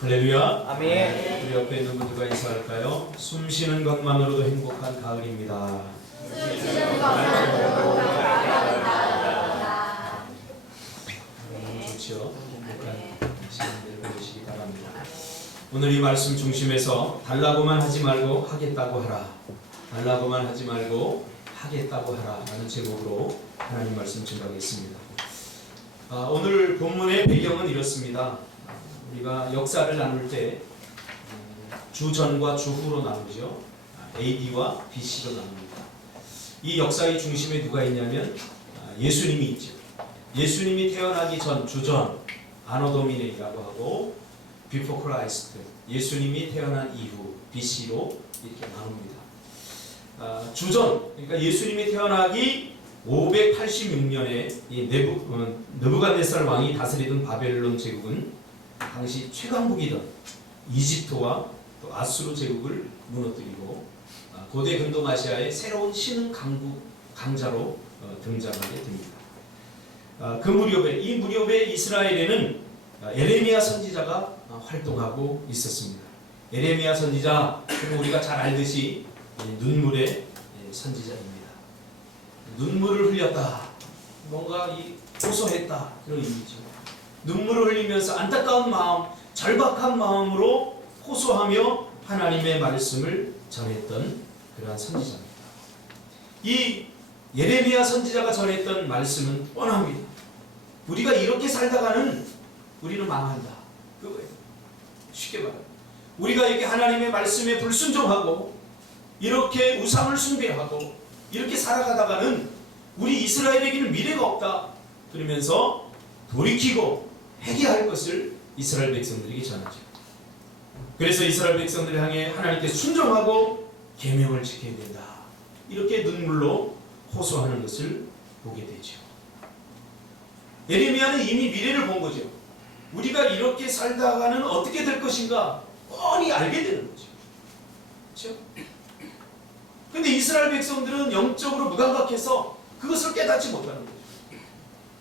할렐루야. 아멘. 우리 옆에 있는 분들과 인사할까요? 숨 쉬는 것만으로도 행복한 가을입니다. 좋지요. 행복한 시간들 보내시기 바랍니다. 오늘 이 말씀 중심에서 달라고만 하지 말고 하겠다고 하라. 달라고만 하지 말고 하겠다고 하라 라는 제목으로 하나님 말씀 전하겠습니다. 오늘 본문의 배경은 이렇습니다. 우리가 역사를 나눌 때 주전과 주후로 나누죠. AD와 BC로 나눕니다. 이 역사의 중심에 누가 있냐면 예수님이 있죠. 예수님이 태어나기 전 주전, 아노 도미네이라고 하고 Before Christ, 예수님이 태어난 이후 BC로 이렇게 나눕니다. 주전, 그러니까 예수님이 태어나기 586년에 이 느부갓네살 왕이 다스리던 바벨론 제국은 당시 최강국이던 이집트와 또 아수르 제국을 무너뜨리고 고대 근동아시아의 새로운 신흥 강자로 등장하게 됩니다. 그 무렵에 이 무렵에 이스라엘에는 에레미야 선지자가 활동하고 있었습니다. 에레미야 선지자, 우리가 잘 알듯이 눈물의 선지자입니다. 눈물을 흘렸다, 뭔가 호소했다, 그런 의미죠. 눈물을 흘리면서 안타까운 마음, 절박한 마음으로 호소하며 하나님의 말씀을 전했던 그러한 선지자입니다. 이 예레미야 선지자가 전했던 말씀은 뻔합니다. 우리가 이렇게 살다가는 우리는 망한다, 그거예요. 쉽게 말하면 우리가 이렇게 하나님의 말씀에 불순종하고 이렇게 우상을 숭배하고 이렇게 살아가다가는 우리 이스라엘에게는 미래가 없다, 그러면서 돌이키고 회개할 것을 이스라엘 백성들에게 전하죠. 그래서 이스라엘 백성들을 향해 하나님께 순종하고 계명을 지켜야 된다, 이렇게 눈물로 호소하는 것을 보게 되죠. 예레미야는 이미 미래를 본 거죠. 우리가 이렇게 살다가는 어떻게 될 것인가 뻔히 알게 되는 거죠. 그렇죠? 근데 이스라엘 백성들은 영적으로 무감각해서 그것을 깨닫지 못하는 거죠.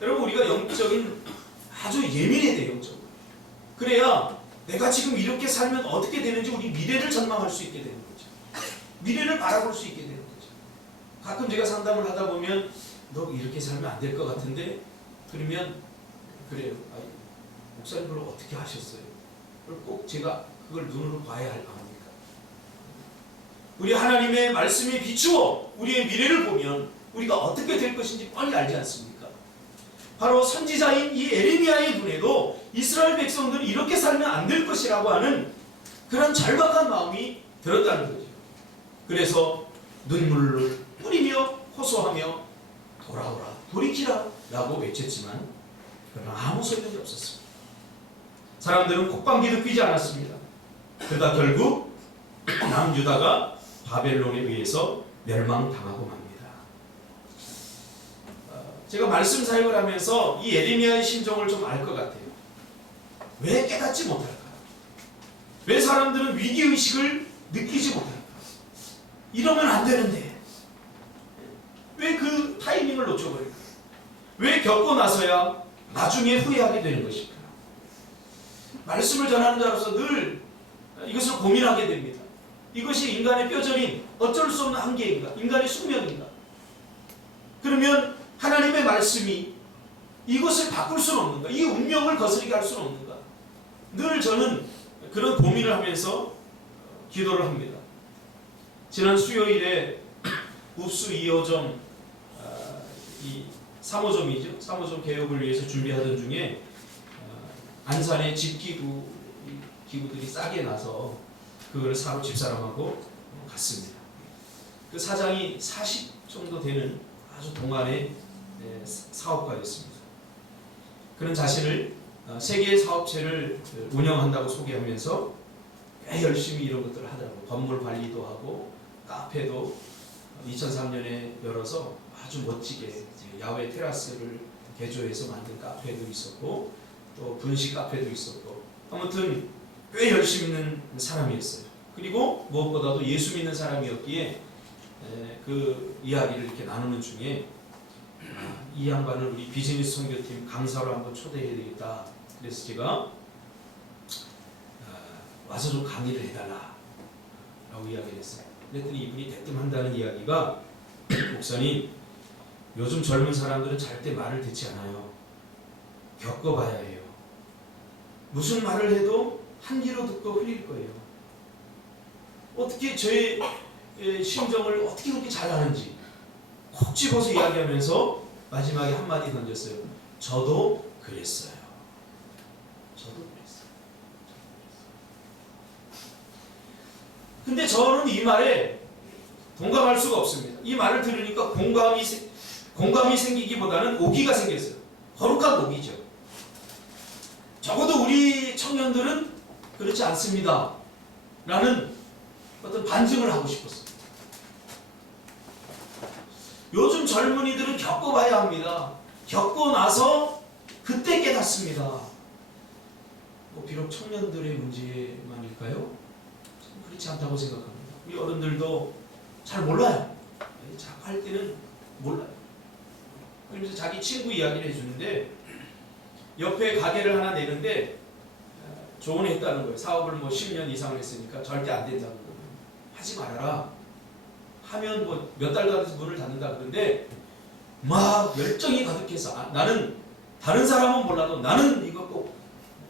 여러분, 우리가 영적인 아주 예민해야 돼요. 영적으로. 그래야 내가 지금 이렇게 살면 어떻게 되는지 우리 미래를 전망할 수 있게 되는 거죠. 미래를 바라볼 수 있게 되는 거죠. 가끔 제가 상담을 하다 보면 너 이렇게 살면 안 될 것 같은데, 그러면 그래요. 목사님 그걸 어떻게 하셨어요? 그걸 꼭 제가 그걸 눈으로 봐야 할 겁니까? 우리 하나님의 말씀에 비추어 우리의 미래를 보면 우리가 어떻게 될 것인지 뻔히 알지 않습니까? 바로 선지자인 이 에레미야의 눈에도 이스라엘 백성들은 이렇게 살면 안 될 것이라고 하는 그런 절박한 마음이 들었다는 거죠. 그래서 눈물을 뿌리며 호소하며 돌아오라, 돌이키라 라고 외쳤지만 그러나 아무 소용이 없었습니다. 사람들은 콧방귀도 뀌지 않았습니다. 그러다 결국 남유다가 바벨론에 의해서 멸망당하고 맙니다. 제가 말씀 사역을 하면서 이 에레미야의 심정을 좀 알 것 같아요. 왜 깨닫지 못할까? 왜 사람들은 위기의식을 느끼지 못할까? 이러면 안 되는데 왜 그 타이밍을 놓쳐버릴까? 왜 겪고 나서야 나중에 후회하게 되는 것일까? 말씀을 전하는 자로서 늘 이것을 고민하게 됩니다. 이것이 인간의 뼈저린 어쩔 수 없는 한계인가? 인간의 숙명인가? 그러면 하나님의 말씀이 이것을 바꿀 수는 없는가? 이 운명을 거스르게 할 수는 없는가? 늘 저는 그런 고민을 하면서 기도를 합니다. 지난 수요일에 읍수 2호점, 이 3호점이죠. 3호점 개업을 위해서 준비하던 중에 안산에 집기구들이 싸게 나서 그걸 사러 집사람하고 갔습니다. 그 사장이 40 정도 되는 아주 동안의 사업가였습니다. 그런 자신을 세 개의 사업체를 운영한다고 소개하면서 꽤 열심히 이런 것들을 하더라고요. 건물 관리도 하고 카페도 2003년에 열어서 아주 멋지게 야외 테라스를 개조해서 만든 카페도 있었고 또 분식 카페도 있었고, 아무튼 꽤 열심히 있는 사람이었어요. 그리고 무엇보다도 예수 믿는 사람이었기에 그 이야기를 이렇게 나누는 중에 이 양반을 우리 비즈니스 선교팀 강사로 한번 초대해야 되겠다. 그래서 제가 와서 좀 강의를 해달라 라고 이야기를 했어요. 그랬더니 이분이 대뜸한다는 이야기가 목사님, 요즘 젊은 사람들은 절대 말을 듣지 않아요. 겪어봐야 해요. 무슨 말을 해도 한 귀로 듣고 흘릴 거예요. 어떻게 저의 심정을 어떻게 그렇게 잘 아는지 콕 집어서 이야기하면서 마지막에 한마디 던졌어요. 저도 그랬어요. 저도 그랬어요. 근데 저는 이 말에 동감할 수가 없습니다. 이 말을 들으니까 공감이 생기기보다는 오기가 생겼어요. 거룩한 오기죠. 적어도 우리 청년들은 그렇지 않습니다 라는 어떤 반증을 하고 싶었어요. 요즘 젊은이들은 겪어봐야 합니다. 겪고 나서 그때 깨닫습니다. 비록 청년들의 문제만일까요? 그렇지 않다고 생각합니다. 우리 어른들도 잘 몰라요. 자꾸 할 때는 몰라요. 그러면서 자기 친구 이야기를 해주는데 옆에 가게를 하나 내는데 조언했다는 거예요. 사업을 뭐 10년 이상을 했으니까 절대 안 된다고. 하지 말아라. 하면 뭐 몇 달간 문을 닫는다 그러는데 막 열정이 가득해서 나는 다른 사람은 몰라도 나는 이거 꼭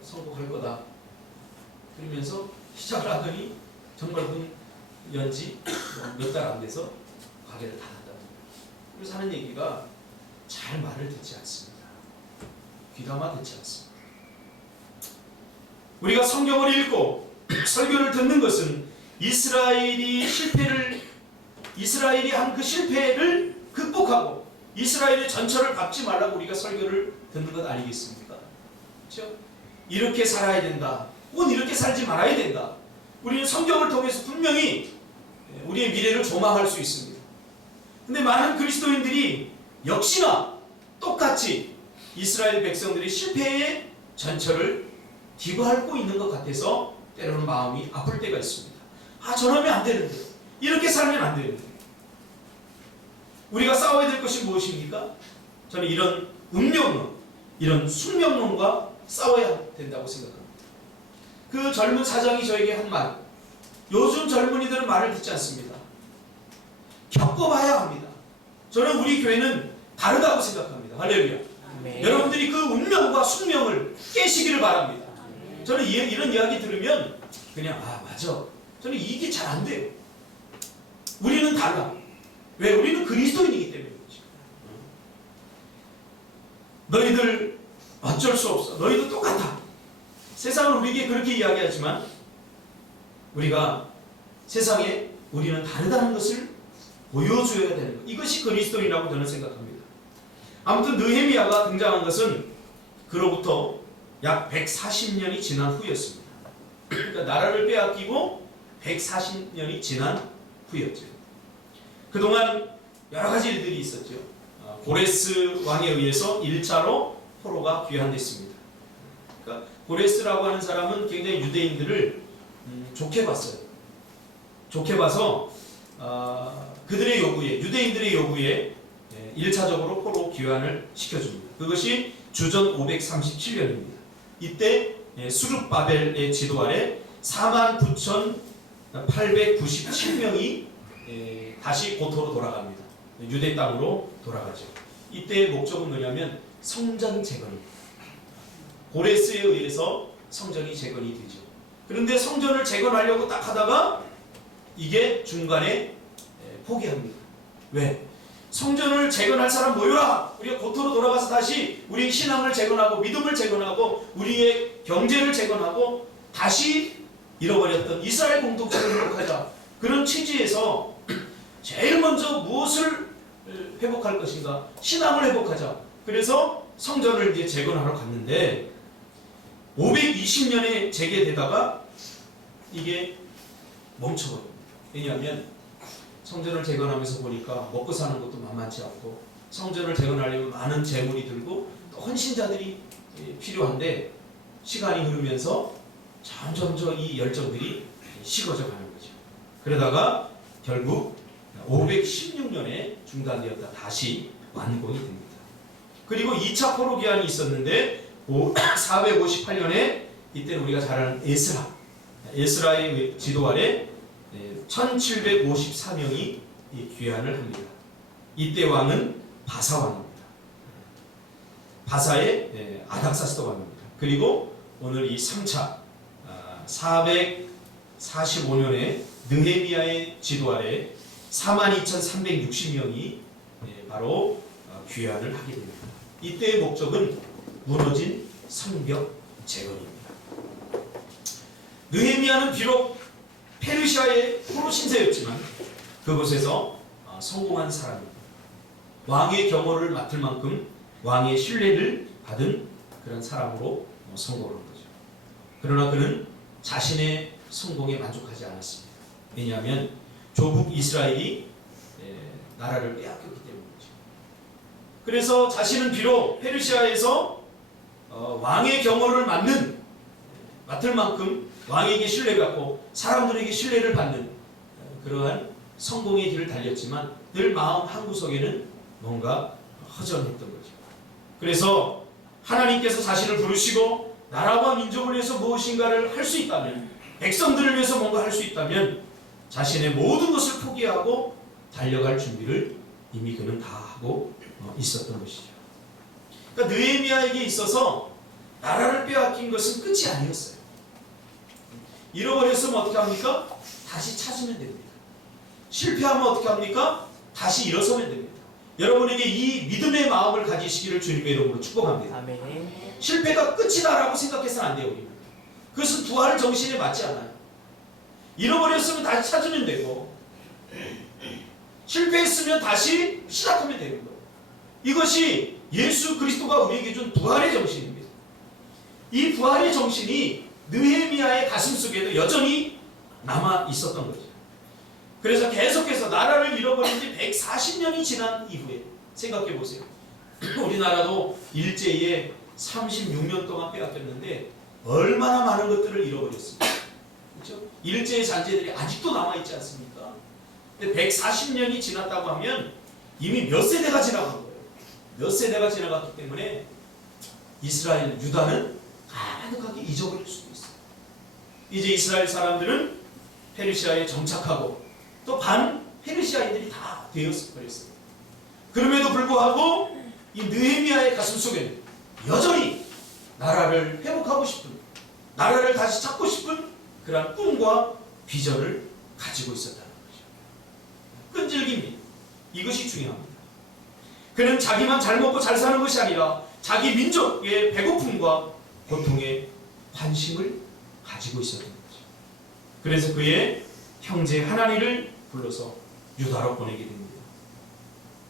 성공할 거다. 그러면서 시작을 하더니 정말 연지 몇 달 안 돼서 가게를 닫았다는 거예요. 그래서 하는 얘기가 잘 말을 듣지 않습니다. 귀담아 듣지 않습니다. 우리가 성경을 읽고 설교를 듣는 것은 이스라엘이 한 그 실패를 극복하고 이스라엘의 전철을 밟지 말라고 우리가 설교를 듣는 것 아니겠습니까? 그렇죠? 이렇게 살아야 된다. 혹은 이렇게 살지 말아야 된다. 우리는 성경을 통해서 분명히 우리의 미래를 조망할 수 있습니다. 근데 많은 그리스도인들이 역시나 똑같이 이스라엘 백성들이 실패의 전철을 기고하고 있는 것 같아서 때로는 마음이 아플 때가 있습니다. 저러면 안 되는데, 이렇게 살면 안 되는데. 우리가 싸워야 될 것이 무엇입니까? 저는 이런 운명론, 이런 숙명론과 싸워야 된다고 생각합니다. 그 젊은 사장이 저에게 한 말, 요즘 젊은이들은 말을 듣지 않습니다. 겪어봐야 합니다. 저는 우리 교회는 다르다고 생각합니다. 할렐루야. 네. 여러분들이 그 운명과 숙명을 깨시기를 바랍니다. 저는 이런 이야기 들으면 그냥 맞아. 저는 이게 잘 안 돼요. 우리는 달라. 왜? 우리는 그리스도인이기 때문에 그렇지. 너희들 어쩔 수 없어. 너희도 똑같아. 세상은 우리에게 그렇게 이야기하지만 우리가 세상에 우리는 다르다는 것을 보여줘야 되는 것. 이것이 그리스도인이라고 저는 생각합니다. 아무튼 느헤미야가 등장한 것은 그로부터 약 140년이 지난 후였습니다. 그러니까 나라를 빼앗기고 140년이 지난 후였죠. 그동안 여러 가지 일들이 있었죠. 고레스 왕에 의해서 1차로 포로가 귀환됐습니다. 그러니까 고레스라고 하는 사람은 굉장히 유대인들을 좋게 봤어요. 좋게 봐서 그들의 요구에, 유대인들의 요구에 1차적으로 포로 귀환을 시켜줍니다. 그것이 주전 537년입니다. 이때 수룹바벨의 지도 아래 49,897명이 다시 고토로 돌아갑니다. 유대 땅으로 돌아가죠. 이때의 목적은 뭐냐면 성전 재건입니다. 고레스에 의해서 성전이 재건이 되죠. 그런데 성전을 재건하려고 딱 하다가 이게 중간에 포기합니다. 왜? 성전을 재건할 사람 모여라! 우리가 고토로 돌아가서 다시 우리의 신앙을 재건하고 믿음을 재건하고 우리의 경제를 재건하고 다시 잃어버렸던 이스라엘 공동체를 회복하자. 그런 취지에서 제일 먼저 무엇을 회복할 것인가? 신앙을 회복하자. 그래서 성전을 이제 재건하러 갔는데 520년에 재개되다가 이게 멈춰버립니다. 왜냐하면 성전을 재건하면서 보니까 먹고 사는 것도 만만치 않고 성전을 재건하려면 많은 재물이 들고 또 헌신자들이 필요한데 시간이 흐르면서 점점 이 열정들이 식어져 가는 거죠. 그러다가 결국 516년에 중단되었다 다시 완공이 됩니다. 그리고 2차 포로 기한이 있었는데 458년에 이때는 우리가 잘 아는 에스라 에스라의 지도 아래 1754명이 귀환을 합니다. 이때 왕은 바사 왕입니다. 바사의 아닥사스다 왕입니다. 그리고 오늘 이 3차 445년에 느헤미야의 지도 아래 42,360명이 바로 귀환을 하게 됩니다. 이때의 목적은 무너진 성벽 재건입니다. 느헤미야는 비록 페르시아의 포로 신세였지만 그곳에서 성공한 사람입니다. 왕의 경호를 맡을 만큼 왕의 신뢰를 받은 그런 사람으로 성공한 거죠. 그러나 그는 자신의 성공에 만족하지 않았습니다. 왜냐하면 조국 이스라엘이 나라를 빼앗겼기 때문이죠. 그래서 자신은 비록 페르시아에서 왕의 경호를 맡을 만큼 왕에게 신뢰받고 사람들에게 신뢰를 받는 그러한 성공의 길을 달렸지만 늘 마음 한구석에는 뭔가 허전했던 거죠. 그래서 하나님께서 자신을 부르시고 나라와 민족을 위해서 무엇인가를 할 수 있다면, 백성들을 위해서 뭔가 할 수 있다면 자신의 모든 것을 포기하고 달려갈 준비를 이미 그는 다 하고 있었던 것이죠. 그러니까 느헤미야에게 있어서 나라를 빼앗긴 것은 끝이 아니었어요. 잃어버렸으면 어떻게 합니까? 다시 찾으면 됩니다. 실패하면 어떻게 합니까? 다시 일어서면 됩니다. 여러분에게 이 믿음의 마음을 가지시기를 주님의 이름으로 축복합니다. 아멘. 실패가 끝이다라고 생각해서는 안 돼요. 우리는. 그것은 부활 정신에 맞지 않아요. 잃어버렸으면 다시 찾으면 되고 실패했으면 다시 시작하면 되는 거예요. 이것이 예수 그리스도가 우리에게 준 부활의 정신입니다. 이 부활의 정신이 느헤미야의 가슴속에도 여전히 남아 있었던 거죠. 그래서 계속해서 나라를 잃어버린 지 140년이 지난 이후에 생각해 보세요. 우리나라도 일제에 36년 동안 빼앗겼는데 얼마나 많은 것들을 잃어버렸습니까? 그렇죠? 일제의 잔재들이 아직도 남아있지 않습니까? 근데 140년이 지났다고 하면 이미 몇 세대가 지나간 거예요. 몇 세대가 지나갔기 때문에 이스라엘, 유다는 가득하게 잊어버릴 수도 있어요. 이제 이스라엘 사람들은 페르시아에 정착하고 또 반 페르시아인들이 다 되어버렸어요. 그럼에도 불구하고 이 느헤미야의 가슴 속에는 여전히 나라를 회복하고 싶은, 나라를 다시 찾고 싶은 그런 꿈과 비전을 가지고 있었다는 거죠. 끈질깁니다. 이것이 중요합니다. 그는 자기만 잘 먹고 잘 사는 것이 아니라 자기 민족의 배고픔과 고통에 관심을 가지고 있었던 거죠. 그래서 그의 형제 하나니를 불러서 유다로 보내게 됩니다.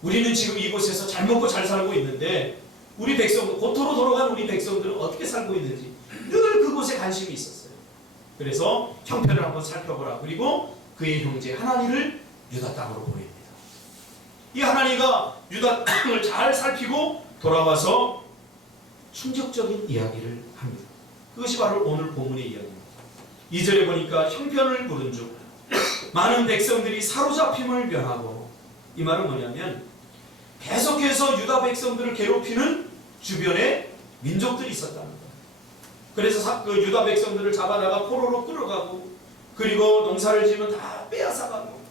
우리는 지금 이곳에서 잘 먹고 잘 살고 있는데 우리 백성들, 고토로 돌아간 우리 백성들은 어떻게 살고 있는지 늘 그곳에 관심이 있었어요. 그래서 형편을 한번 살펴보라. 그리고 그의 형제 하나니를 유다 땅으로 보냅니다. 이 하나니가 유다 땅을 잘 살피고 돌아와서 충격적인 이야기를 합니다. 그것이 바로 오늘 본문의 이야기입니다. 2절에 보니까 형편을 부른 중 많은 백성들이 사로잡힘을 면하고, 이 말은 뭐냐면 계속해서 유다 백성들을 괴롭히는 주변에 민족들이 있었다는 거예요. 그래서 그 유다 백성들을 잡아다가 포로로 끌어가고 그리고 농사를 지으면 다 빼앗아가고,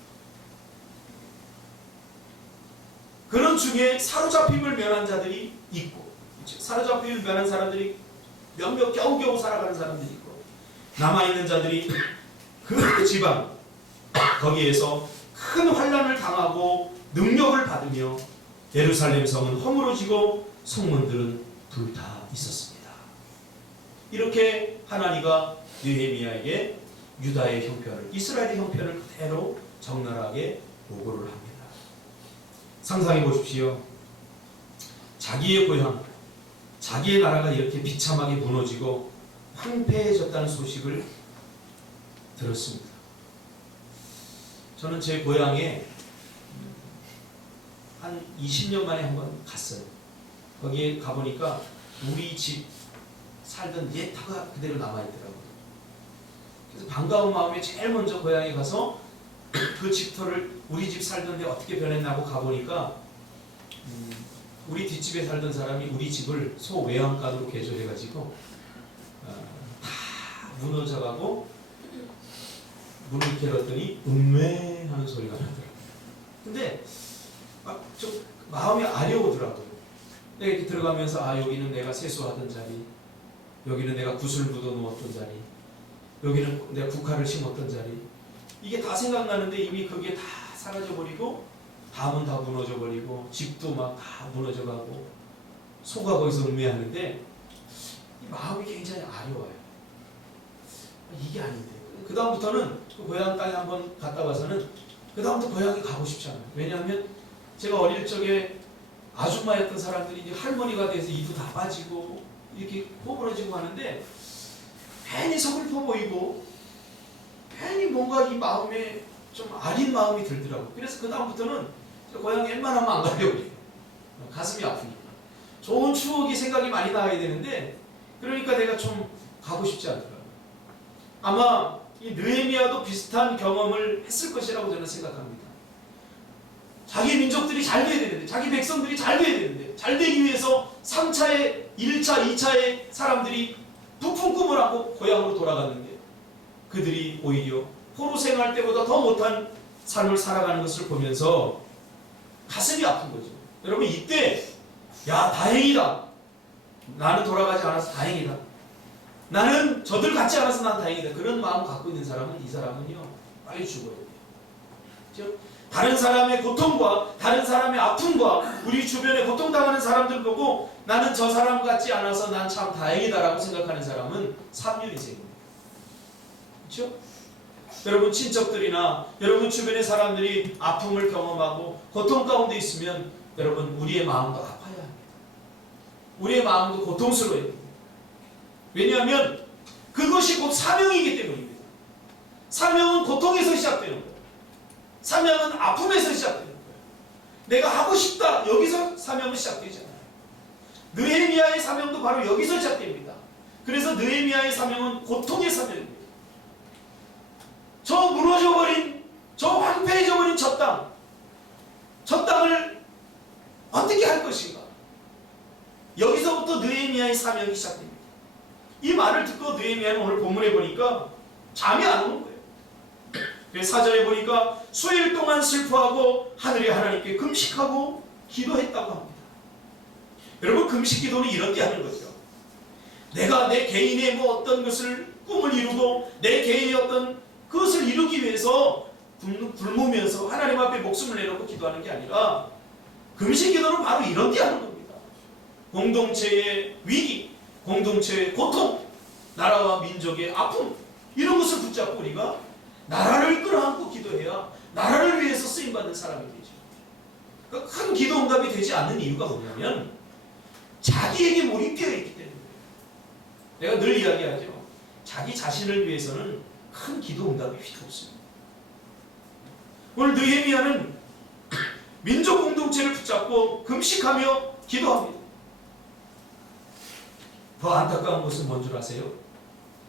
그런 중에 사로잡힘을 면한 자들이 있고, 사로잡힘을 면한 사람들이 몇몇 겨우겨우 살아가는 사람들이 있고, 남아있는 자들이 그 지방 거기에서 큰 환난을 당하고 능력을 받으며 예루살렘 성은 허물어지고 성문들은 불타 있었습니다. 이렇게 하나니가 느헤미야에게 유다의 형편을, 이스라엘의 형편을 그대로 적나라하게 보고를 합니다. 상상해 보십시오. 자기의 고향, 자기의 나라가 이렇게 비참하게 무너지고 황폐해졌다는 소식을 들었습니다. 저는 제 고향에 한 20년 만에 한번 갔어요. 거기에 가보니까 우리 집 살던 옛 터가 그대로 남아있더라고요. 그래서 반가운 마음에 제일 먼저 고향에 가서 그 집터를 우리 집 살던 데 어떻게 변했나고 가보니까 우리 뒷집에 살던 사람이 우리 집을 소외양간으로 개조해가지고 다 무너져가고 문을 이렇게 열었더니 음메 하는 소리가 나더라고요. 근데 막 좀 마음이 아려오더라고요. 내가 이렇게 들어가면서 아, 여기는 내가 세수하던 자리, 여기는 내가 굿을 묻어 놓았던 자리, 여기는 내가 국화를 심었던 자리, 이게 다 생각나는데 이미 그게 다 사라져 버리고 담은 다 무너져 버리고 집도 막 다 무너져 가고 소가 거기서 음메하는데 이 마음이 굉장히 아려워요. 이게 아닌데. 그 다음부터는 그 고향 땅에 한번 갔다 와서는 그 다음부터 고향에 가고 싶지 않아요. 왜냐하면 제가 어릴 적에 아줌마였던 사람들이 이제 할머니가 돼서 이도 다 빠지고 이렇게 포부러지고 하는데 괜히 서글퍼 보이고 괜히 뭔가 이 마음에 좀 아린 마음이 들더라고요. 그래서 그 다음부터는 고향에 웬만하면 안 가려고 해요. 가슴이 아프니까. 좋은 추억이 생각이 많이 나야 되는데 그러니까 내가 좀 가고 싶지 않더라고요. 아마 이 느헤미야도 비슷한 경험을 했을 것이라고 저는 생각합니다. 자기 민족들이 잘 돼야 되는데, 자기 백성들이 잘 돼야 되는데, 잘 되기 위해서 3차에 1차, 2차에 사람들이 부푼 꿈을 안고 고향으로 돌아갔는데 그들이 오히려 포로 생활 때보다 더 못한 삶을 살아가는 것을 보면서 가슴이 아픈 거죠. 여러분 이때 야 다행이다. 나는 돌아가지 않아서 다행이다. 나는 저들 같지 않아서 난 다행이다. 그런 마음 갖고 있는 사람은 이 사람은요 빨리 죽어야 돼요. 그렇죠? 다른 사람의 고통과 다른 사람의 아픔과 우리 주변에 고통당하는 사람들 보고 나는 저 사람 같지 않아서 난 참 다행이다라고 생각하는 사람은 삼류인생입니다. 그렇죠? 여러분 친척들이나 여러분 주변의 사람들이 아픔을 경험하고 고통 가운데 있으면 여러분 우리의 마음도 아파야 합니다. 우리의 마음도 고통스러워야 됩니다. 왜냐하면 그것이 곧 사명이기 때문입니다. 사명은 고통에서 시작되는 거예요. 사명은 아픔에서 시작되는 거예요. 내가 하고 싶다. 여기서 사명은 시작되지 않아요. 느헤미야의 사명도 바로 여기서 시작됩니다. 그래서 느헤미야의 사명은 고통의 사명입니다. 저 무너져버린, 저 황폐해져버린 저 땅을 어떻게 할 것인가? 여기서부터 느헤미야의 사명이 시작됩니다. 이 말을 듣고 느헤미야는 오늘 본문에 보니까 잠이 안 오는 거예요. 그래서 4절에 보니까 수일 동안 슬퍼하고 하늘의 하나님께 금식하고 기도했다고 합니다. 여러분 금식 기도는 이런 게 하는 거죠. 내가 내 개인의 뭐 어떤 것을 꿈을 이루고 내 개인의 어떤 그것을 이루기 위해서 굶으면서 하나님 앞에 목숨을 내놓고 기도하는 게 아니라 금식 기도는 바로 이런 게 하는 겁니다. 공동체의 위기, 공동체의 고통, 나라와 민족의 아픔 이런 것을 붙잡고 우리가 나라를 끌어안고 기도해야 나라를 위해서 쓰임받는 사람이 되죠. 그러니까 큰 기도 응답이 되지 않는 이유가 뭐냐면 자기에게 몰입되어 있기 때문에 내가 늘 이야기하죠. 자기 자신을 위해서는 큰 기도 응답이 필요 없습니다. 오늘 느헤미야는 민족 공동체를 붙잡고 금식하며 기도합니다. 더 안타까운 것은 뭔 줄 아세요?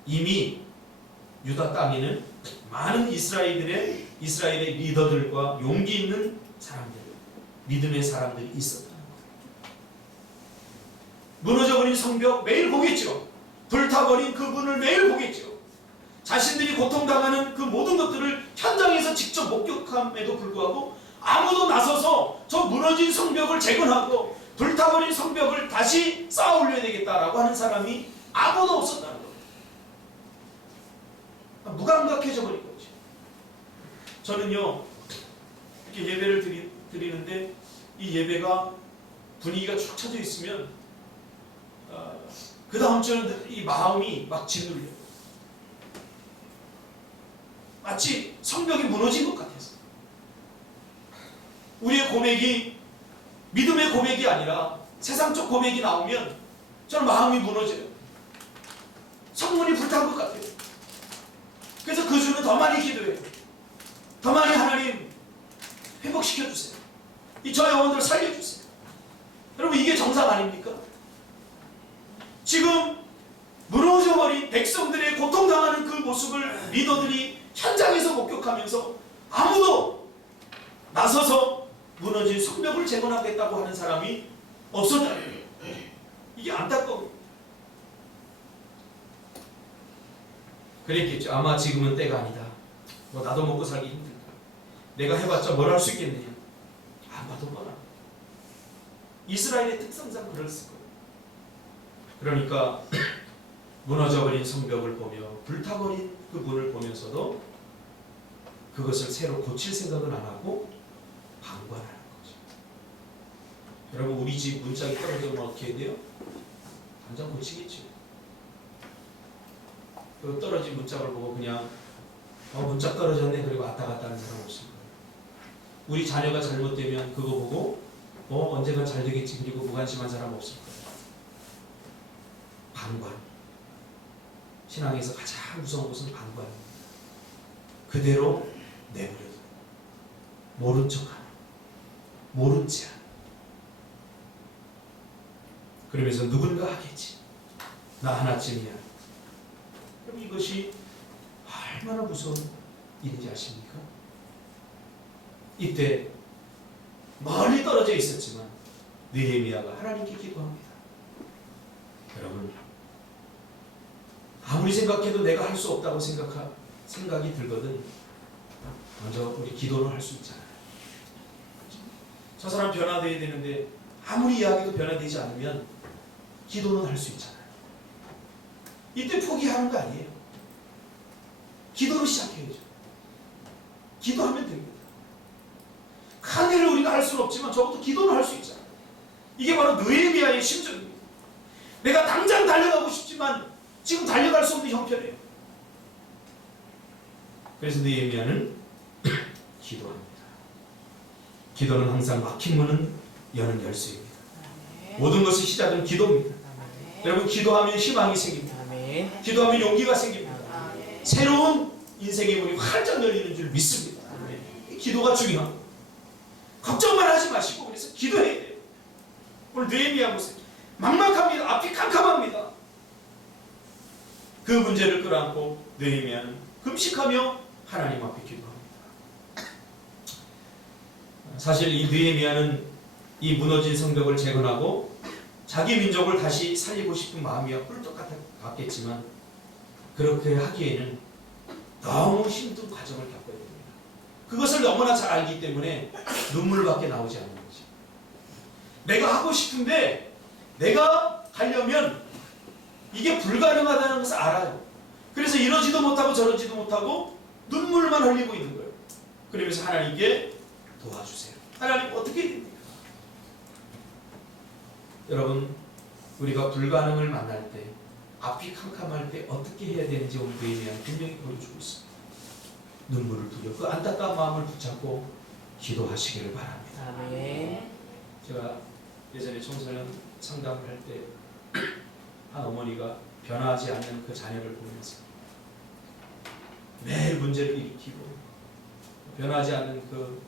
이미 유다 땅에는 많은 이스라엘의 리더들과 용기 있는 사람들, 믿음의 사람들이 있었다는 거예요. 무너져버린 성벽 매일 보겠죠. 불타버린 그분을 매일 보겠죠. 자신들이 고통당하는 그 모든 것들을 현장에서 직접 목격함에도 불구하고 아무도 나서서 저 무너진 성벽을 재건하고 불타버린 성벽을 다시 쌓아 올려야 되겠다라고 하는 사람이 아무도 없었다는 겁니다. 무감각해져 버린 거죠. 저는요 이렇게 예배를 드리는데 이 예배가 분위기가 축 처져 있으면 그 다음 주는 이 마음이 막 짓눌려요. 마치 성벽이 무너진 것 같아서 우리의 고백이 믿음의 고백이 아니라 세상적 고백이 나오면 저는 마음이 무너져요. 성문이 불탄 것 같아요. 그래서 그 주는 더 많이 기도해요. 더 많이 하나님 회복시켜주세요. 이 저 영혼들 살려주세요. 여러분 이게 정상 아닙니까? 지금 무너져버린 백성들의 고통당하는 그 모습을 리더들이 현장에서 목격하면서 아무도 나서서 무너진 성벽을 재건하겠다고 하는 사람이 없었다는 거예요. 이게 안타까워요. 그랬겠죠. 아마 지금은 때가 아니다. 뭐 나도 먹고 살기 힘들다. 내가 해봤자 뭘 할 수 있겠느냐. 안 봐도 뻔하. 이스라엘의 특성상 그랬을 거예요. 그러니까 무너져버린 성벽을 보며 불타버린 그 문을 보면서도 그것을 새로 고칠 생각은 안 하고 방관하는 거죠. 여러분 우리 집 문짝이 떨어지면 어떻게 해야 돼요? 당장 고치겠죠. 그 떨어진 문짝을 보고 그냥 문짝 떨어졌네 그리고 왔다 갔다 하는 사람 없을 거예요. 우리 자녀가 잘못되면 그거 보고 언젠가 잘 되겠지 그리고 무관심한 사람 없을 거예요. 방관. 신앙에서 가장 무서운 것은 방관입니다. 그대로 내버려둬. 모른 척하는. 모른 채 하는. 그러면서 누군가 하겠지. 나 하나쯤이야. 그럼 이것이 얼마나 무서운 일인지 아십니까? 이때 멀리 떨어져 있었지만 느헤미야가 하나님께 기도합니다. 여러분 아무리 생각해도 내가 할 수 없다고 생각이 들거든 먼저 우리 기도를 할 수 있잖아요. 저 사람 변화되어야 되는데 아무리 이야기도 변화되지 않으면 기도는 할 수 있잖아요. 이때 포기하는 거 아니에요. 기도로 시작해야죠. 기도하면 됩니다. 큰 일을 우리가 할 수는 없지만 적어도 기도는 할 수 있잖아요. 이게 바로 느헤미야의 심정입니다. 내가 당장 달려가고 싶지만 지금 달려갈 수 없는 형편이에요. 그래서 느헤미야는 기도합니다. 기도는 항상 막힌 문은 여는 열쇠입니다. 모든 것의 시작은 기도입니다. 여러분 기도하면 희망이 생깁니다. 기도하면 용기가 생깁니다. 새로운 인생의 문이 활짝 열리는 줄 믿습니다. 기도가 중요합니다. 걱정만 하지 마시고 그래서 기도해야 돼요. 오늘 느헤미야 보세요. 막막합니다. 앞이 캄캄합니다. 그 문제를 끌어안고 느헤미야는 금식하며 하나님 앞에 기도합니다. 사실 이 느헤미야는 이 무너진 성벽을 재건하고 자기 민족을 다시 살리고 싶은 마음이 꿀떡 같겠지만 그렇게 하기에는 너무 힘든 과정을 겪어야 됩니다. 그것을 너무나 잘 알기 때문에 눈물밖에 나오지 않는 거죠. 내가 하고 싶은데 내가 하려면 이게 불가능하다는 것을 알아요. 그래서 이러지도 못하고 저러지도 못하고 눈물만 흘리고 있는 거예요. 그러면서 하나님께 도와주세요. 하나님 어떻게 해야 됩니까? 여러분 우리가 불가능을 만날 때 앞이 캄캄할 때 어떻게 해야 되는지 오늘 느헤미야는 분명히 보여주고 있습니다. 눈물을 흘려 그 안타까운 마음을 붙잡고 기도하시기를 바랍니다. 아멘. 제가 예전에 청소년 상담을 할 때 한 어머니가 변화하지 않는 그 자녀를 보면서 매일 문제를 일으키고 변하지 않는 그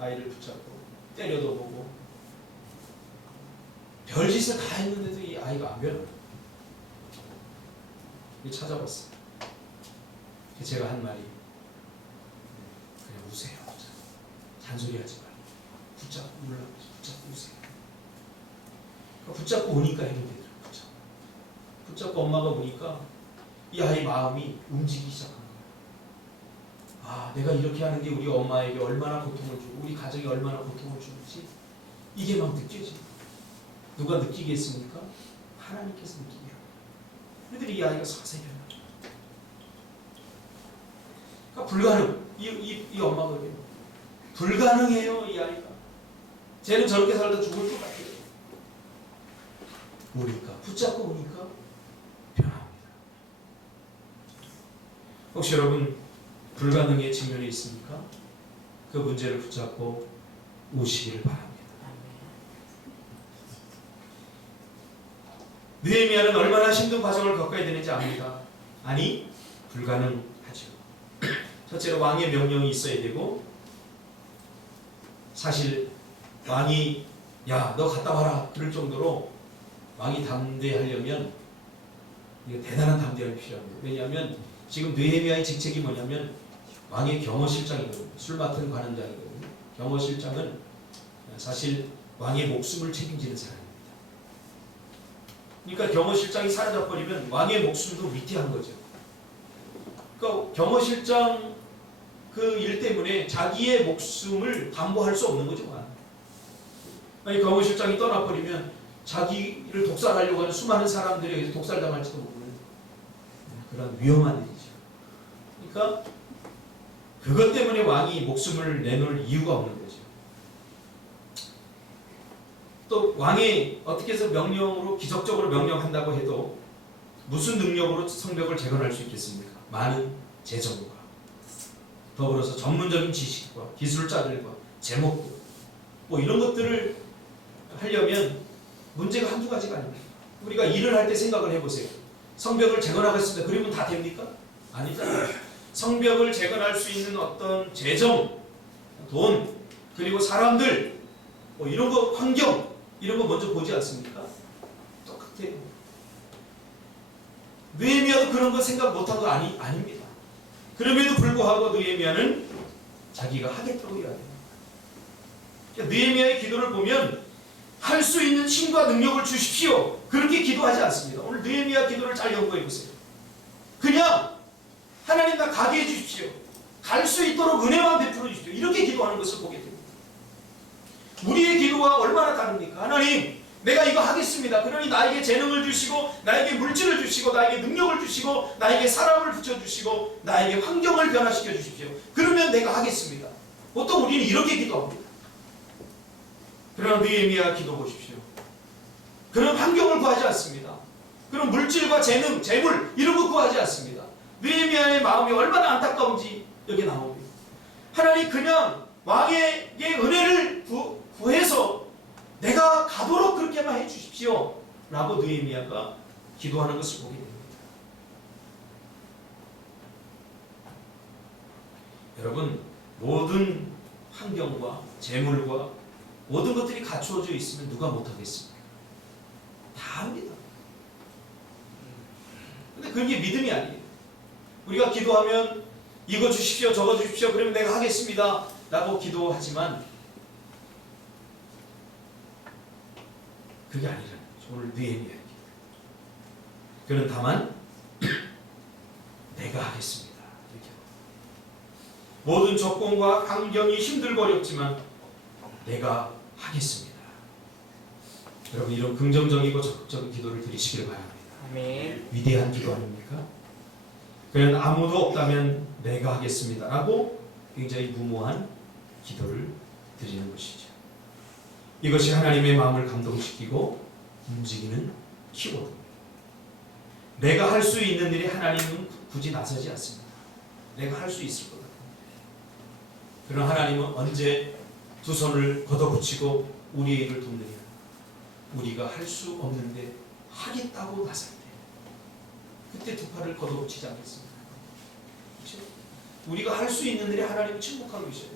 아이를 붙잡고 때려도 보고 별짓을 다 했는데도 이 아이가 안 변해요. 찾아봤어요. 제가 한 말이 그냥 우세요. 잔소리하지 말고 붙잡고 울라고 붙잡고 우세요. 붙잡고 우니까 해결되더라고요. 붙잡고 엄마가 우니까 이 아이 마음이 움직이기 시작한 거예요. 아, 내가 이렇게 하는 게 우리 엄마에게 얼마나 고통을 주고 우리 가정에 얼마나 고통을 주는지 이게 막 느껴져요. 누가 느끼겠습니까? 하나님께서 느끼게 하고 그들이 이 아이가 서서히 변합니다. 그러니까 불가능. 이 엄마가 그래요. 불가능해요 이 아이가. 쟤는 저렇게 살다 죽을 것 같아요. 우니까 붙잡고 우니까 변합니다. 혹시 여러분 불가능의 측면에 있습니까? 그 문제를 붙잡고 우시기를 바랍니다. 느헤미야는 얼마나 힘든 과정을 겪어야 되는지 압니다. 아니 불가능하죠. 첫째로 왕의 명령이 있어야 되고 사실 왕이 야 너 갔다 와라 그럴 정도로 왕이 담대하려면 이거 대단한 담대함이 필요합니다. 왜냐하면 지금 느헤미야의 직책이 뭐냐면 왕의 경호실장이거든요. 술 맡은 관원장이거든요. 경호실장은 사실 왕의 목숨을 책임지는 사람입니다. 그러니까 경호실장이 사라져버리면 왕의 목숨도 위태한 거죠. 경호실장 그 일 때문에 자기의 목숨을 담보할 수 없는 거죠. 아니 경호실장이 떠나버리면 자기를 독살하려고 하는 수많은 사람들이 여기서 독살당할지도 모르는 그런 위험한 일이죠. 그러니까 그것 때문에 왕이 목숨을 내놓을 이유가 없는 거죠. 또 왕이 어떻게 해서 명령으로 기적적으로 명령한다고 해도 무슨 능력으로 성벽을 재건할 수 있겠습니까? 많은 재정과 더불어서 전문적인 지식과 기술자들과 제목들 뭐 이런 것들을 하려면 문제가 한두 가지가 아닙니다. 우리가 일을 할 때 생각을 해보세요. 성벽을 재건하겠습니다. 그러면 다 됩니까? 아니잖아요. 성벽을 재건할 수 있는 어떤 재정, 돈, 그리고 사람들, 뭐 이런 거, 환경, 이런 거 먼저 보지 않습니까? 똑같아요. 느헤미야도 그런 거 생각 못한 거 아닙니다. 그럼에도 불구하고 느헤미야는 자기가 하겠다고 이야기합니다. 그러니까 느헤미야의 기도를 보면 할 수 있는 힘과 능력을 주십시오. 그렇게 기도하지 않습니다. 오늘 느헤미야 기도를 잘 연구해 보세요. 그냥 하나님 나 가게 해 주십시오. 갈 수 있도록 은혜만 베풀어 주십시오. 이렇게 기도하는 것을 보게 됩니다. 우리의 기도와 얼마나 다릅니까? 하나님 내가 이거 하겠습니다. 그러니 나에게 재능을 주시고 나에게 물질을 주시고 나에게 능력을 주시고 나에게 사람을 붙여주시고 나에게 환경을 변화시켜 주십시오. 그러면 내가 하겠습니다. 보통 우리는 이렇게 기도합니다. 그러나 느헤미야 기도 보십시오. 그런 환경을 구하지 않습니다. 그런 물질과 재능, 재물 이런 거 구하지 않습니다. 느헤미야의 마음이 얼마나 안타까운지 여기 나옵니다. 하나님 그냥 왕에게 은혜를 구해서 내가 가도록 그렇게만 해주십시오 라고 느헤미야가 기도하는 것을 보게 됩니다. 여러분 모든 환경과 재물과 모든 것들이 갖추어져 있으면 누가 못하겠습니까? 다 합니다. 근데 그게 믿음이 아니에요. 우리가 기도하면 이거 주십시오 저거 주십시오 그러면 내가 하겠습니다 라고 기도하지만 그게 아니라는 거죠. 오늘 느헤미야의 기도. 그는 다만 내가 하겠습니다. 이렇게. 모든 조건과 환경이 힘들고 어렵지만 내가 하겠습니다. 여러분 이런 긍정적이고 적극적인 기도를 드리시길 바랍니다. 아멘. 위대한 기도 아닙니까? 그는 아무도 없다면 내가 하겠습니다 라고 굉장히 무모한 기도를 드리는 것이죠. 이것이 하나님의 마음을 감동시키고 움직이는 키워드입니다. 내가 할 수 있는 일이 하나님은 굳이 나서지 않습니다. 내가 할 수 있을 것 같아요. 그러나 하나님은 언제 두 손을 걷어붙이고 우리의 일을 돕느냐? 우리가 할 수 없는데 하겠다고 나설 때 그때 두 팔을 걷어붙이지 않겠습니까? 그렇죠? 우리가 할 수 있는 일에 하나님은 침묵하고 계셔요.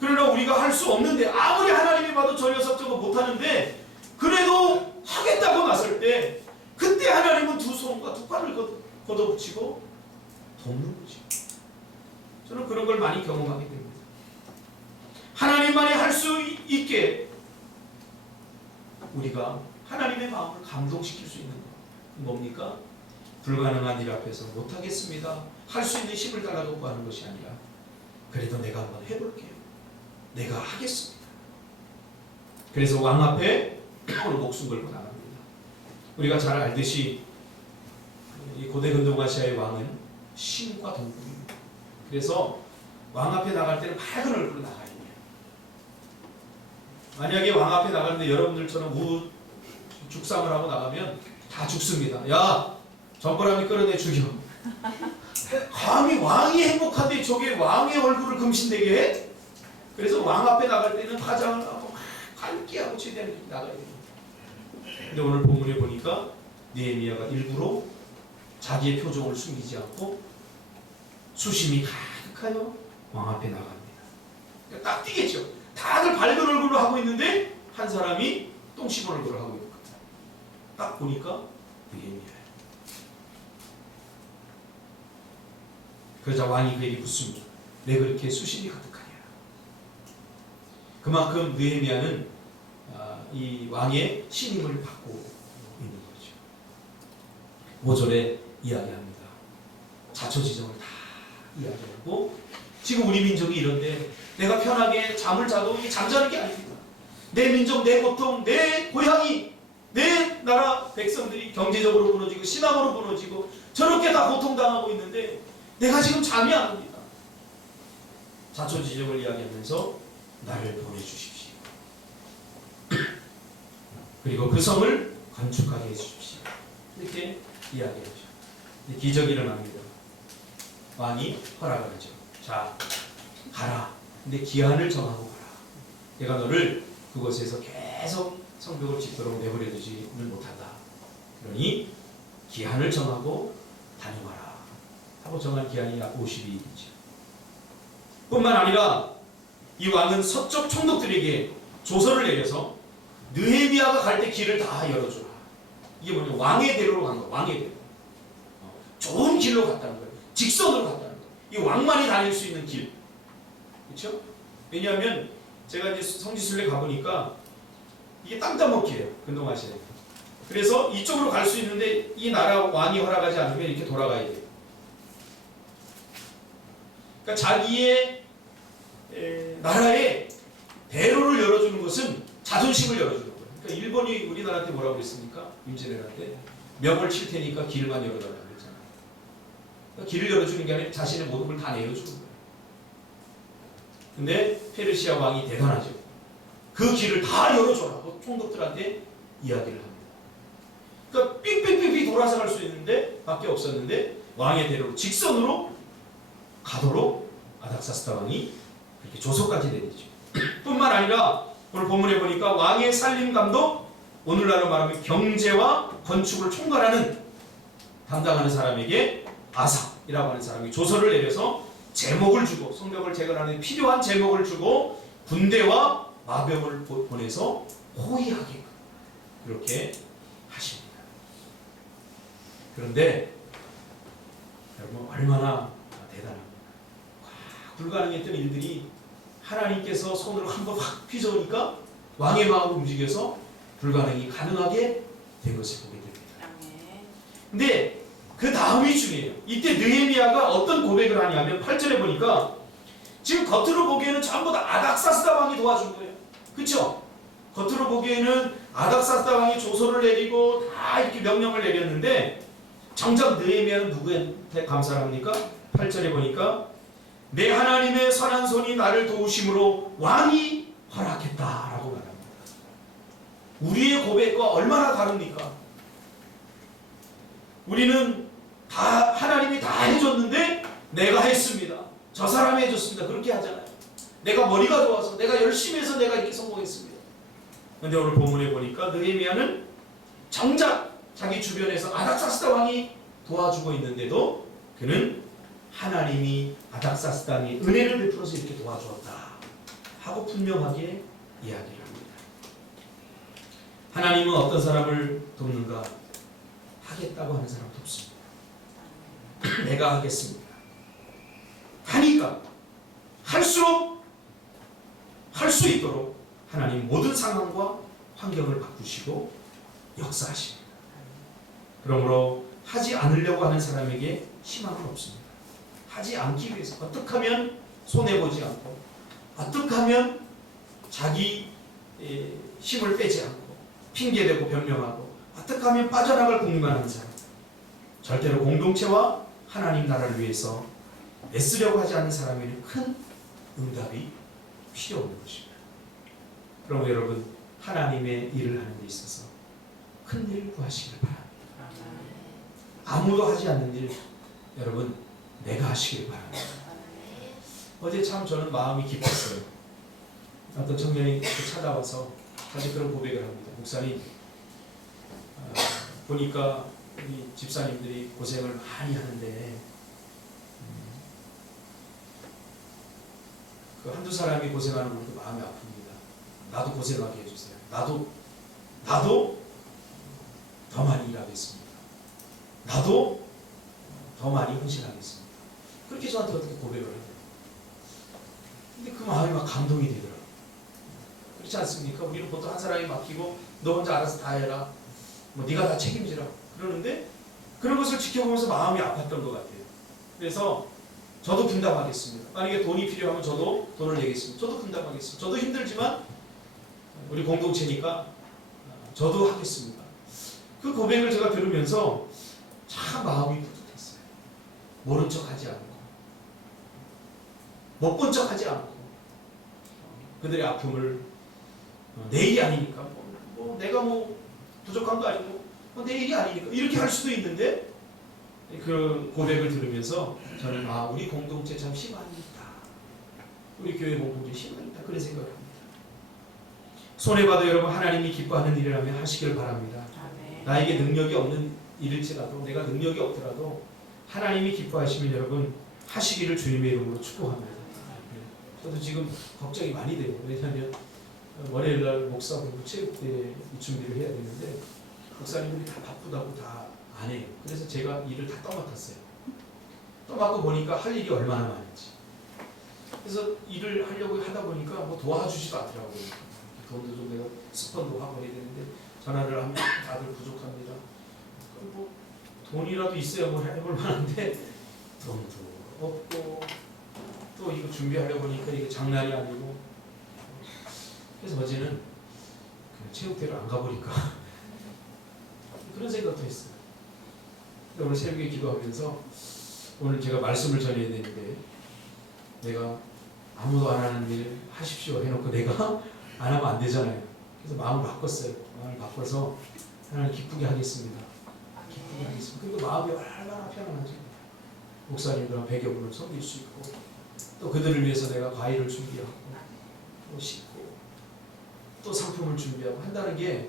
그러나 우리가 할 수 없는데 아무리 하나님이 봐도 저 녀석 저거 못하는데 그래도 하겠다고 나설 때 그때 하나님은 두 손과 두 팔을 걷어붙이고 돕는 거죠. 저는 그런 걸 많이 경험하게 됩니다. 하나님만이 할 수 있게 우리가 하나님의 마음을 감동시킬 수 있는 것 뭡니까? 불가능한 일 앞에서 못하겠습니다. 할 수 있는 힘을 달라고 하는 것이 아니라 그래도 내가 한번 해볼게요. 내가 하겠습니다. 그래서 왕 앞에 오늘 목숨 걸고 나갑니다. 우리가 잘 알듯이 이 고대 근동아시아의 왕은 신과 동국입니다. 그래서 왕 앞에 나갈 때는 밝은 얼굴로 나가야 돼요. 만약에 왕 앞에 나가는데 여러분들처럼 죽상을 하고 나가면 다 죽습니다. 야, 전보람이 끌어내 죽여. 감히 왕이 행복한데 저게 왕의 얼굴을 금신되게 해? 그래서 왕 앞에 나갈 때는 화장을 하고 밝게 하고 최대한 나가야 됩니다. 근데 오늘 본문에 보니까 느헤미야가 일부러 자기의 표정을 숨기지 않고 수심이 가득하여 왕 앞에 나갑니다. 그러니까 딱 띄겠죠. 다들 밝은 얼굴로 하고 있는데 한 사람이 똥 씹은 얼굴을 하고 있거든요. 딱 보니까 느헤미야예요. 그러자 왕이 그에게 묻습니다. 왜 그렇게 수심이 가득하냐? 그만큼 느헤미야는 이 왕의 신임을 받고 있는 거죠. 5절에 이야기합니다. 자초지정을 다 이야기하고, 지금 우리 민족이 이런데 내가 편하게 잠을 자도 이게 잠자는 게 아닙니다. 내 민족, 내 고통, 내 고향이, 내 나라 백성들이 경제적으로 무너지고 신앙으로 무너지고 저렇게 다 고통당하고 있는데 내가 지금 잠이 안 옵니다. 자초지종을 이야기하면서 나를 보내주십시오. 그리고 그 성을 건축하게 해주십시오. 이렇게 이야기하죠. 기적이 일어납니다. 왕이 허락을 하죠. 자, 가라. 근데 기한을 정하고 가라. 내가 너를 그곳에서 계속 성벽을 짓도록 내버려두지는 못한다. 그러니 기한을 정하고 다녀와라. 하고 정한 기한이 약 52일이죠. 뿐만 아니라 이 왕은 서쪽 총독들에게 조서를 내려서 느헤미야가 갈 때 길을 다 열어주라. 이게 뭐냐, 왕의 대로로 간 거야. 왕의 대로. 좋은 길로 갔다는 거예요. 직선으로 갔다는 거예요. 이 왕만이 다닐 수 있는 길. 그렇죠? 왜냐하면 제가 이제 성지순례 가보니까 이게 땅따먹기예요. 근동하시네. 그래서 이쪽으로 갈 수 있는데 이 나라 왕이 허락하지 않으면 이렇게 돌아가야 돼요. 그러니까 자기의 나라에 대로를 열어주는 것은 자존심을 열어주는 거예요. 그러니까 일본이 우리나라한테 뭐라고 그랬습니까? 임진왜란때 명을 칠 테니까 길만 열어달라고 그랬잖아요. 그러니까 길을 열어주는 게 아니라 자신의 모든 걸 다 내어주는 거예요. 근데 페르시아 왕이 대단하죠. 그 길을 다 열어줘라고 총독들한테 이야기를 합니다. 그러니까 삑삑삑 돌아서 갈 수 있는데 밖에 없었는데 왕의 대로 직선으로 가도록 아닥사스다 왕이 이렇게 조서까지 내리죠. 뿐만 아니라 오늘 본문에 보니까 왕의 살림감도 오늘날로 말하면 경제와 건축을 총괄하는 담당하는 사람에게 아삭이라고 하는 사람이 조서를 내려서 제목을 주고 성벽을 재건하는 데 필요한 제목을 주고 군대와 마병을 보내서 호위하게 그렇게 하십니다. 그런데 여러분 얼마나 대단합니다. 불가능했던 일들이 하나님께서 손으로 한번 확 휘저으니까 왕의 마음을 움직여서 불가능이 가능하게 된 것을 보게 됩니다. 근데 그 다음이 중요해요. 이때 느헤미야가 어떤 고백을 하냐면 8절에 보니까 지금 겉으로 보기에는 전부 다 아닥사스다 왕이 도와준 거예요. 그렇죠? 겉으로 보기에는 아닥사스다 왕이 조서를 내리고 다 이렇게 명령을 내렸는데 정작 느헤미야는 누구한테 감사를 합니까? 8절에 보니까 내 하나님의 선한 손이 나를 도우심으로 왕이 허락했다라고 말합니다. 우리의 고백과 얼마나 다릅니까? 우리는 다 하나님이 다 해줬는데 내가 했습니다. 저 사람이 해줬습니다. 그렇게 하잖아요. 내가 머리가 좋아서 내가 열심히 해서 내가 이렇게 성공했습니다. 그런데 오늘 본문에 보니까 느헤미야는 정작 자기 주변에서 아닥사스다 왕이 도와주고 있는데도 그는 하나님이 아닥사스다의 은혜를 베풀어서 이렇게 도와주었다 하고 분명하게 이야기를 합니다. 하나님은 어떤 사람을 돕는가? 하겠다고 하는 사람 돕습니다. 내가 하겠습니다. 하니까 할수록 할 수 있도록 하나님 모든 상황과 환경을 바꾸시고 역사하십니다. 그러므로 하지 않으려고 하는 사람에게 희망은 없습니다. 하지 않기 위해서 어떻게 하면 손해보지 않고 어떻게 하면 자기 힘을 빼지 않고 핑계대고 변명하고 어떻게 하면 빠져나갈 궁리만 하는 사람, 절대로 공동체와 하나님 나라를 위해서 애쓰려고 하지 않는 사람에게는 큰 응답이 필요 없는 것입니다. 그럼 여러분 하나님의 일을 하는 데 있어서 큰 일을 구하시길 바랍니다. 아무도 하지 않는 일 여러분 내가 하시길 바랍니다. 어제 참 저는 마음이 깊었어요. 어떤 청년이 찾아와서 사실 그런 고백을 합니다. 목사님 보니까 우리 집사님들이 고생을 많이 하는데 그 한두 사람이 고생하는 것도 마음이 아픕니다. 나도 고생하게 해주세요. 나도 더 많이 일하겠습니다. 나도 더 많이 헌신하겠습니다. 그렇게 저한테 어떻게 고백을 해요. 근데 그 마음이 막 감동이 되더라고요. 그렇지 않습니까? 우리는 보통 한 사람이 맡기고 너 혼자 알아서 다 해라. 뭐 네가 다 책임지라. 그러는데 그런 것을 지켜보면서 마음이 아팠던 것 같아요. 그래서 저도 분담하겠습니다. 만약에 돈이 필요하면 저도 돈을 내겠습니다. 저도 분담하겠습니다. 저도 힘들지만 우리 공동체니까 저도 하겠습니다. 그 고백을 제가 들으면서 참 마음이 뿌듯했어요. 모른 척하지 않고 못 본 척하지 않고 그들의 아픔을 내 일이 아니니까 내가 부족한 거 아니고 내 일이 아니니까 이렇게 할 수도 있는데 그 고백을 들으면서 저는 우리 공동체 참 희망이 있다. 우리 교회 공동체 희망이 있다. 그런 생각을 합니다. 손해봐도 여러분 하나님이 기뻐하는 일이라면 하시길 바랍니다. 아멘. 나에게 능력이 없는 일일지라도 내가 능력이 없더라도 하나님이 기뻐하시면 여러분 하시기를 주님의 이름으로 축복합니다. 저도 지금 걱정이 많이 돼요. 왜냐하면 월요일날 목사하고 체육대회 준비를 해야 되는데 목사님들이 다 바쁘다고 다 안 해요. 그래서 제가 일을 다 떠맡았어요. 떠맡고 보니까 할 일이 얼마나 많은지. 그래서 일을 하려고 하다 보니까 도와주지도 않더라고요. 돈도 좀 내가 스펀도 하고 해야 되는데 전화를 하면 다들 부족합니다. 그럼 돈이라도 있어야 해볼 만한데 돈도 없고 또 이거 준비하려고 하니까 이게 장난이 아니고 그래서 어제는 체육대회를 안 가보니까 그런 생각도 했어요. 오늘 새벽에 기도하면서 오늘 제가 말씀을 전해야 되는데 내가 아무도 안 하는 일 하십시오 해놓고 내가 안 하면 안 되잖아요. 그래서 마음을 바꿨어요. 마음을 바꿔서 하나님 기쁘게 하겠습니다. 기쁘게 하겠습니다. 그리고 마음이 얼마나 편안하죠. 목사님들랑 100여 분을 섬길 수 있고 또 그들을 위해서 내가 과일을 준비하고 또 씻고 또 상품을 준비하고 한다는 게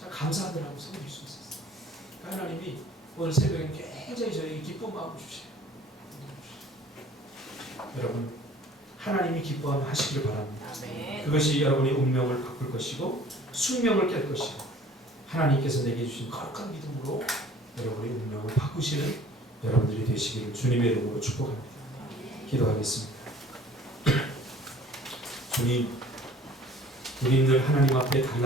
참 감사하더라고 섬길 수 있었어요. 그러니까 하나님이 오늘 새벽에 굉장히 저에게 기쁜 마음을 주셔요. 여러분 하나님이 기뻐하면 하시기를 바랍니다. 아멘. 그것이 여러분의 운명을 바꿀 것이고 숙명을 깰 것이고 하나님께서 내게 주신 거룩한 믿음으로 여러분의 운명을 바꾸시는 여러분들이 되시기를 주님의 이름으로 축복합니다. 기도하겠습니다. 주님, 우리는 하나님 앞에 달라